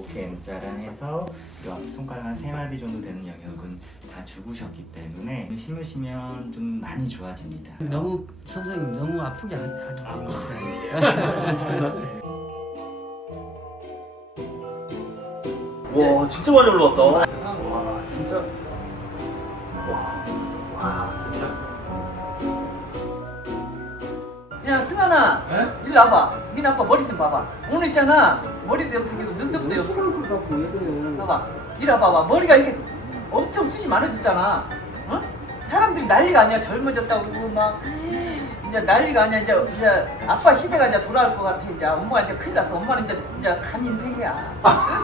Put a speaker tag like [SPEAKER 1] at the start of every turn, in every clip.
[SPEAKER 1] N자랑 해서 요 손가락 한 3마디 정도 되는 영역은 다 죽으셨기 때문에 심으시면 좀 많이 좋아집니다.
[SPEAKER 2] 너무 선생님 너무 아프게 하지 마세요.
[SPEAKER 3] 와 진짜 많이 올라왔다. 와 진짜. 와 진짜.
[SPEAKER 4] 야 승환아, 일로 와봐. 니네 아빠 머리 좀 봐봐. 오늘 있잖아 머리도 염색이고 눈썹도 염색.
[SPEAKER 2] 그런 거 갖고 왜 그래요?
[SPEAKER 4] 봐봐, 이리 와봐봐. 머리가 이렇게 엄청 숱이 많아졌잖아. 어? 사람들이 난리가 아니야. 젊어졌다고 그러고 막 이제 난리가 아니야. 이제 아빠 시대가 이제 돌아올 것 같아. 이제 엄마가 이제 큰일 났어. 엄마는 이제 간 인생이야.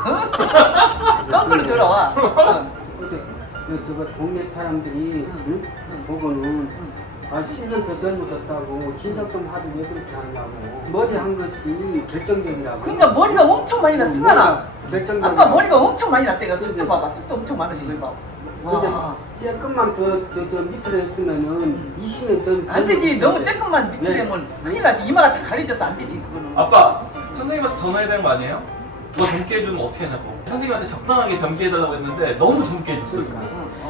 [SPEAKER 4] 거꾸로 돌아와.
[SPEAKER 2] 어제 저거 동네 사람들이 응? 보고는 아 10년 더 젊어졌다고 진작 좀 하지 왜 그렇게 하냐고 머리 한 것이 결정적이라고.
[SPEAKER 4] 그러니까 머리가 엄청 많이 났어. 승환아,
[SPEAKER 2] 결정적.
[SPEAKER 4] 아빠 머리가 엄청 많이 났대. 숱도 봐봐. 숱도 엄청 많아지고 이거 봐.
[SPEAKER 2] 근데
[SPEAKER 4] 와.
[SPEAKER 2] 조금만 더 밑으로 했으면은 20년 전.
[SPEAKER 4] 안 되지. 너무 조금만 밑으로 하면 큰일 나지. 이마가 다 가려져서 안 되지 그거는.
[SPEAKER 3] 아빠 선생님한테 전화해야 되는 거 아니에요? 더 젊게 해주면 어떻게 하냐고. 선생님한테 적당하게 젊게 해달라고 했는데 너무 젊게 해줬어 지금.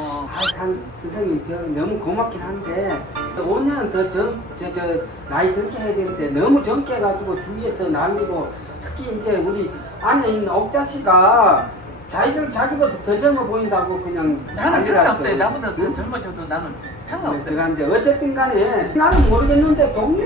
[SPEAKER 2] 선생님 저 너무 고맙긴 한데 5년 더 나이 젊게 해야 되는데 너무 젊게 해가지고 주위에서 난리고 특히 이제 우리 안에 있는 옥자씨가 자기보다 더 젊어 보인다고 그냥
[SPEAKER 4] 나는
[SPEAKER 2] 난리
[SPEAKER 4] 상관없어요.
[SPEAKER 2] 났어요.
[SPEAKER 4] 나보다 더 젊어져도 나는 상관없어요.
[SPEAKER 2] 제가 이제 어쨌든 간에 나는 모르겠는데 동네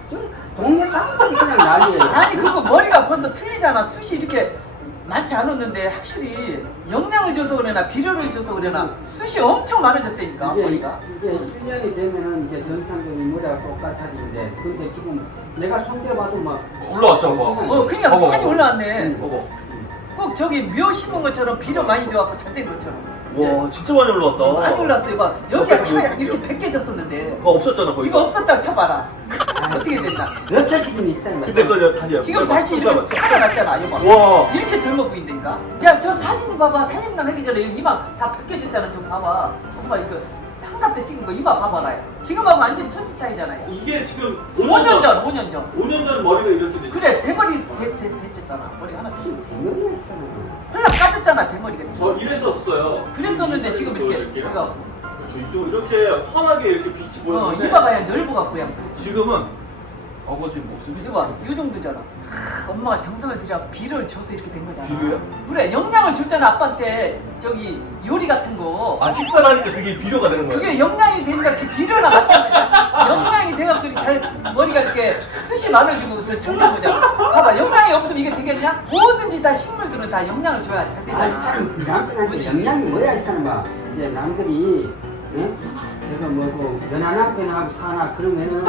[SPEAKER 2] 사람들이 그냥 난리예요.
[SPEAKER 4] 아니 그거 머리가 벌써 틀리잖아. 숱이 이렇게 많지 않았는데 확실히 영양을 줘서 그러나 비료를 줘서 그러나 숱이 엄청 많아졌다니까 머리가.
[SPEAKER 2] 이게 1년이 되면은 이제 정상적인 머리가 똑같아지는데 근데 지금 내가 손대봐도 막
[SPEAKER 3] 올라왔죠 아빠.
[SPEAKER 4] 그냥
[SPEAKER 3] 봐봐,
[SPEAKER 4] 많이
[SPEAKER 3] 봐봐.
[SPEAKER 4] 올라왔네.
[SPEAKER 3] 봐봐.
[SPEAKER 4] 꼭 저기 묘 심은 것처럼 비료 많이 줘갖고 잘 된 것처럼.
[SPEAKER 3] 와 진짜 많이 올라왔다.
[SPEAKER 4] 많이 올랐어. 이봐 여기가
[SPEAKER 3] 어떻게
[SPEAKER 4] 하얗게 이렇게 벗겨졌었는데
[SPEAKER 3] 그거 없었잖아 거의.
[SPEAKER 4] 이거 없었다고 쳐봐라. 어떻게 됐나?
[SPEAKER 2] 몇차씩은 있어요.
[SPEAKER 3] 근데 그거 다시
[SPEAKER 4] 지금 다시 이렇게 살아났잖아. 이거 봐.
[SPEAKER 3] 와.
[SPEAKER 4] 이렇게 젊어 보인다니까. 야 저 사진 봐봐. 사진남 하기 전에 이마 다 벗겨졌잖아. 저 봐봐. 정말 이거 한갑 때 찍은 거 이마 봐봐라. 지금하고 완전 천지 차이잖아요.
[SPEAKER 3] 이게 지금
[SPEAKER 4] 5년 전 5년 전.
[SPEAKER 3] 5년 전 머리가 이렇게 됐어.
[SPEAKER 4] 그래 대머리 됐잖아. 머리 하나
[SPEAKER 2] 대머리 했어요.
[SPEAKER 4] 홀라 까졌잖아 대머리가.
[SPEAKER 3] 저 이랬었어요.
[SPEAKER 4] 그랬었는데 지금 이렇게
[SPEAKER 3] 이렇게요.
[SPEAKER 4] 이거
[SPEAKER 3] 저 이쪽 이렇게 환하게 이렇게 빛이 보였는데
[SPEAKER 4] 이봐 봐야 넓어갖고 야.
[SPEAKER 3] 지금은 아버지 목소리
[SPEAKER 4] 이거 봐, 이 정도잖아. 엄마가 정성을 들여 비료를 줘서 이렇게 된 거잖아.
[SPEAKER 3] 비료요?
[SPEAKER 4] 그래, 영양을 줬잖아 아빠한테. 저기 요리 같은 거.
[SPEAKER 3] 아 식사를 하니까 그게 비료가 되는 거예요?
[SPEAKER 4] 그게 영양이 되니까 그 비료나 마찬가지야. 영양이 돼갖고 잘 머리가 이렇게 숱이 많아지고 더 잘 된 거잖아. 봐봐, 영양이 없으면 이게 되겠냐? 뭐든지 다 식물들은 다 영양을 줘야 잘 되잖아.
[SPEAKER 2] 아, 이 사람 불안불안한데 영양이 뭐야 이 사람아. 이제 남들이 제가 뭐고 연하나 편하고 사나 그러면은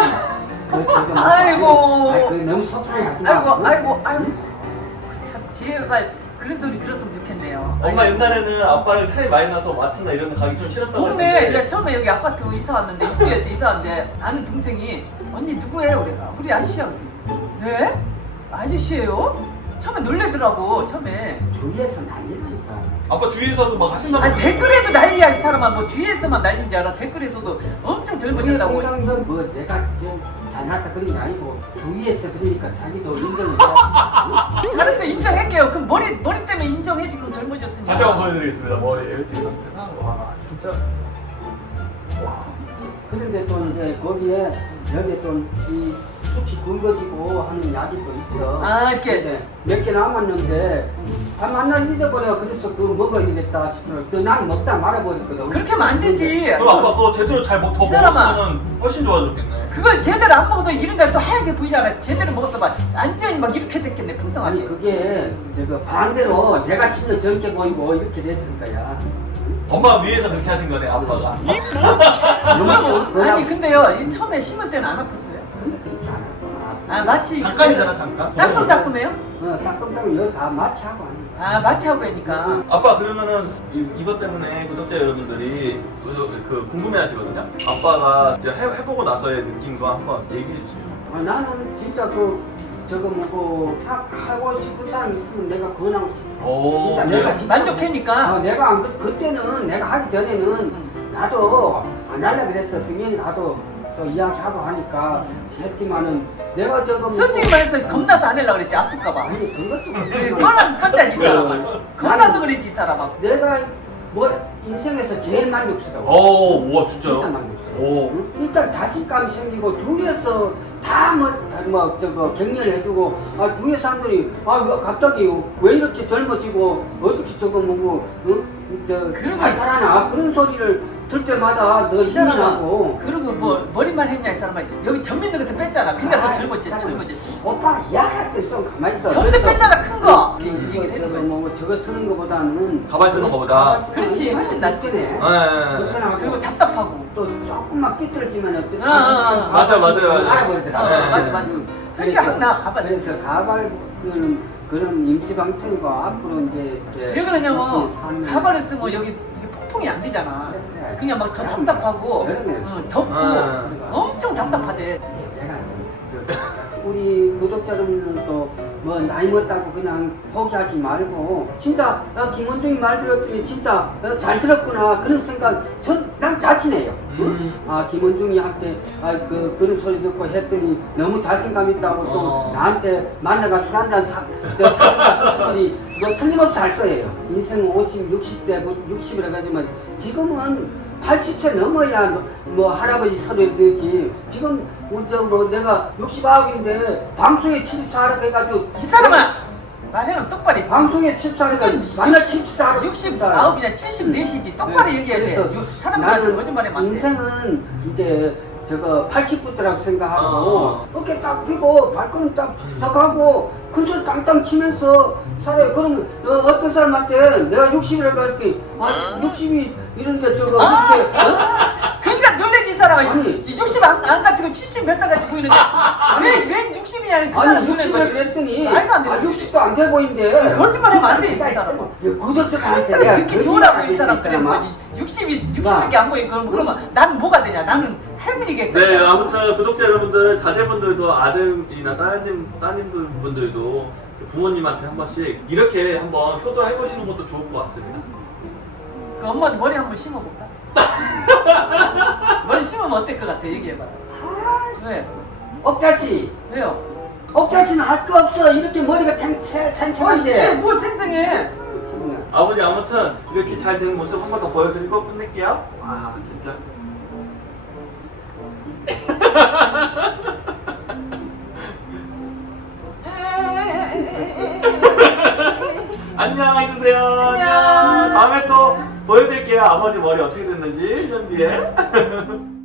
[SPEAKER 4] 아이고.
[SPEAKER 2] 그 너무 속상해하지 마.
[SPEAKER 4] 아이고. 참 제발 그런 소리 들었으면 좋겠네요.
[SPEAKER 3] 엄마
[SPEAKER 4] 아이고.
[SPEAKER 3] 옛날에는 아빠를 차에 많이 나서 마트나 이런 데 가기 좀 싫었다고
[SPEAKER 4] 동네
[SPEAKER 3] 했는데
[SPEAKER 4] 이제 처음에 여기 아파트 이사 왔는데 입주에 때 이사 왔는데 아는 동생이 언니 누구예요? 그래가 우리 아저씨야. 네? 아저씨예요? 처음에 놀래더라고 처음에.
[SPEAKER 2] 주위에서 난리니까.
[SPEAKER 3] 아빠 주위에서도 막 하신다고
[SPEAKER 4] 아니 댓글에도 난리야 이 사람아. 뭐 주위에서만 난리인 줄 알아. 댓글에서도 엄청 젊어졌다고.
[SPEAKER 2] 뭐 내가 잘났다 그런 게 아니고 주위에서 그러니까 자기도 인정을 해.
[SPEAKER 4] 알았어 인정할게요. 그럼 머리 때문에 인정해지 그럼 젊어졌으니까.
[SPEAKER 3] 다시 한번 보여드리겠습니다. 머리 지금 와 진짜 와
[SPEAKER 2] 그런데 또 이제 거기에 여기에 또이 숱이 굵어지고 하는 약이 또 있어.
[SPEAKER 4] 아, 이렇게?
[SPEAKER 2] 몇 개 남았는데 아 만날 잊어버려. 그래서 그거 먹어야 되겠다 싶어. 그난 먹다 말아버렸거든.
[SPEAKER 4] 그렇게 하면 안 되지.
[SPEAKER 3] 그럼 아빠 그거 제대로 잘 더
[SPEAKER 4] 이 사람아.
[SPEAKER 3] 먹었으면 훨씬 좋아졌겠네.
[SPEAKER 4] 그걸 제대로 안 먹어서 이런 데또 하얗게 보이잖아. 제대로 먹었어 봐. 완전히 막 이렇게 됐겠네 풍성하게.
[SPEAKER 2] 아니 그게 저거 반대로 내가 10년 젊게 보이고 이렇게 됐을 거야.
[SPEAKER 3] 엄마 위에서 그렇게 하신 거네 아빠가.
[SPEAKER 4] 아니 근데요 이 처음에 심을 때는 안 아팠어요?
[SPEAKER 2] 근데 그렇게 안 하고.
[SPEAKER 4] 아 마치
[SPEAKER 3] 잠깐이잖아 잠깐.
[SPEAKER 4] 따끔따끔해요?
[SPEAKER 2] 따끔따끔 여기 다 마취하고 하는 거야.
[SPEAKER 4] 아 마취하고 하니까.
[SPEAKER 3] 아빠 그러면은 이것 때문에 구독자 여러분들이 그 궁금해하시거든요. 아빠가 이제 해보고 나서의 느낌과 한번 얘기해 주세요.
[SPEAKER 2] 나는 진짜 저거 뭐고 하고 싶은 사람 있으면 내가 권하고 싶어.
[SPEAKER 3] 오,
[SPEAKER 2] 진짜
[SPEAKER 3] 그래요?
[SPEAKER 2] 내가 진짜
[SPEAKER 4] 만족하니까.
[SPEAKER 2] 내가 안 그때는 내가 하기 전에는 나도 안 할라 그랬어. 승현이 나도 또 이야기하고 하니까 했지만은 내가 저거
[SPEAKER 4] 솔직히 말해서 겁나서 안 하려고 그랬지 아플까봐.
[SPEAKER 2] 아니 그것도
[SPEAKER 4] 뻔한 뻔짜지 이 사람. 겁나서 그랬지 이 사람아.
[SPEAKER 2] 내가 뭘 인생에서 제일 만족스러워.
[SPEAKER 3] 와 진짜요?
[SPEAKER 2] 진짜 만족스러워.
[SPEAKER 3] 오.
[SPEAKER 2] 응? 일단 자신감이 생기고 주위에서 뭐 저거 격려해주고 주위 사람들이 왜 갑자기 왜 이렇게 젊어지고 어떻게 저거 뭐고
[SPEAKER 4] 그런
[SPEAKER 2] 발달하나 그런 소리를 들 때마다 너
[SPEAKER 4] 이
[SPEAKER 2] 힘이
[SPEAKER 4] 사람아.
[SPEAKER 2] 나고.
[SPEAKER 4] 그리고 뭐 머리만 했냐 이 사람아. 여기 전민도 그때 뺐잖아. 그러니까 더 젊어졌지.
[SPEAKER 2] 오빠 이야기할 때 좀 가만히 있어.
[SPEAKER 4] 전민도 뺐잖아 큰 거.
[SPEAKER 2] 저거 쓰는 거보다는
[SPEAKER 3] 가발 쓰는 거보다.
[SPEAKER 4] 그렇지, 훨씬 낫지.
[SPEAKER 3] 네.
[SPEAKER 2] 불편하고
[SPEAKER 4] 그리고 답답하고.
[SPEAKER 2] 또 조금만 삐뚤어지면 어때?
[SPEAKER 3] 맞아요.
[SPEAKER 2] 알아버리더라고.
[SPEAKER 4] 맞아. 훨씬 확나 가발.
[SPEAKER 2] 그래서 가발 그런 임시방통이고 앞으로 이제
[SPEAKER 4] 왜
[SPEAKER 2] 이렇게
[SPEAKER 4] 그러냐면 가발을 쓰면 여기 이게 폭풍이 안 되잖아.
[SPEAKER 2] 그래.
[SPEAKER 4] 그냥 막 더 답답하고
[SPEAKER 2] 그래.
[SPEAKER 4] 덥고 엄청 답답하대.
[SPEAKER 2] 우리 구독자 여러분들도 뭐 나이 먹다고 그냥 포기하지 말고 진짜 김원중이 말 들었더니 진짜 잘 들었구나 그런 생각 난 자신해요. 응? 김원중이한테 그런 소리 듣고 했더니 너무 자신감 있다고 또 나한테 만나가 술 한잔 사 소리 뭐 틀림없이 할 거예요. 인생 50, 60대 60이라 하지만 지금은 80세 넘어야 뭐 할아버지 소리 되지. 지금 내가 69인데 방송에 74하라 해가지고
[SPEAKER 4] 이 사람아 말해면 똑바로 했지.
[SPEAKER 2] 방송에 74하니까 만날 74하라
[SPEAKER 4] 69이나 74시지 똑바로 얘기해야 돼. 사람들한테 거짓말하면 안 돼.
[SPEAKER 2] 인생은 이제 저거 80부터라고 생각하고 어깨 딱 펴고 발걸음 딱 석하고 큰 소리 땅땅 치면서 살아요. 그러면 어떤 사람한테 내가 60이라고 할게 60이 이런데 저거 어떻게
[SPEAKER 4] 그러니까 놀래지 이 사람아.
[SPEAKER 2] 아니.
[SPEAKER 4] 60 안 같은 거 70 몇 살 같이 보이는데 왜 60이냐 그 사람
[SPEAKER 2] 아니
[SPEAKER 4] 놀래
[SPEAKER 2] 60이라고 그랬더니
[SPEAKER 4] 말도 안 돼.
[SPEAKER 2] 60도 안 돼 보이는데
[SPEAKER 4] 거짓말하면 안 돼, 이 사람아.
[SPEAKER 2] 구독자한테 내가
[SPEAKER 4] 그렇게 좋으라고 이 사람 그런
[SPEAKER 2] 거짓말하지
[SPEAKER 4] 거지. 60밖에 안 보이. 그러면 나는 뭐가 되냐? 나는 할머니겠다.
[SPEAKER 3] 네, 아무튼 구독자 여러분들, 자제분들도 아들이나 따님분들도 부모님한테 한 번씩 이렇게 한번 효도해 보시는 것도 좋을 것 같습니다.
[SPEAKER 4] 그 엄마도 머리 한번 심어볼까? 머리 심으면 어떨 것 같아? 얘기해봐. 왜?
[SPEAKER 2] 억자씨
[SPEAKER 4] 왜요?
[SPEAKER 2] 억자씨는 할 거 없어. 이렇게 머리가
[SPEAKER 4] 이게
[SPEAKER 2] 생생한데
[SPEAKER 4] 뭐 생생해?
[SPEAKER 3] 아버지 아무튼 이렇게 잘 되는 모습 한 번 더 보여드리고 끝낼게요. 아 진짜. 안녕 해주세요. 안녕. 다음에 또 보여드릴게요. 아버지 머리 어떻게 됐는지 1년 뒤에.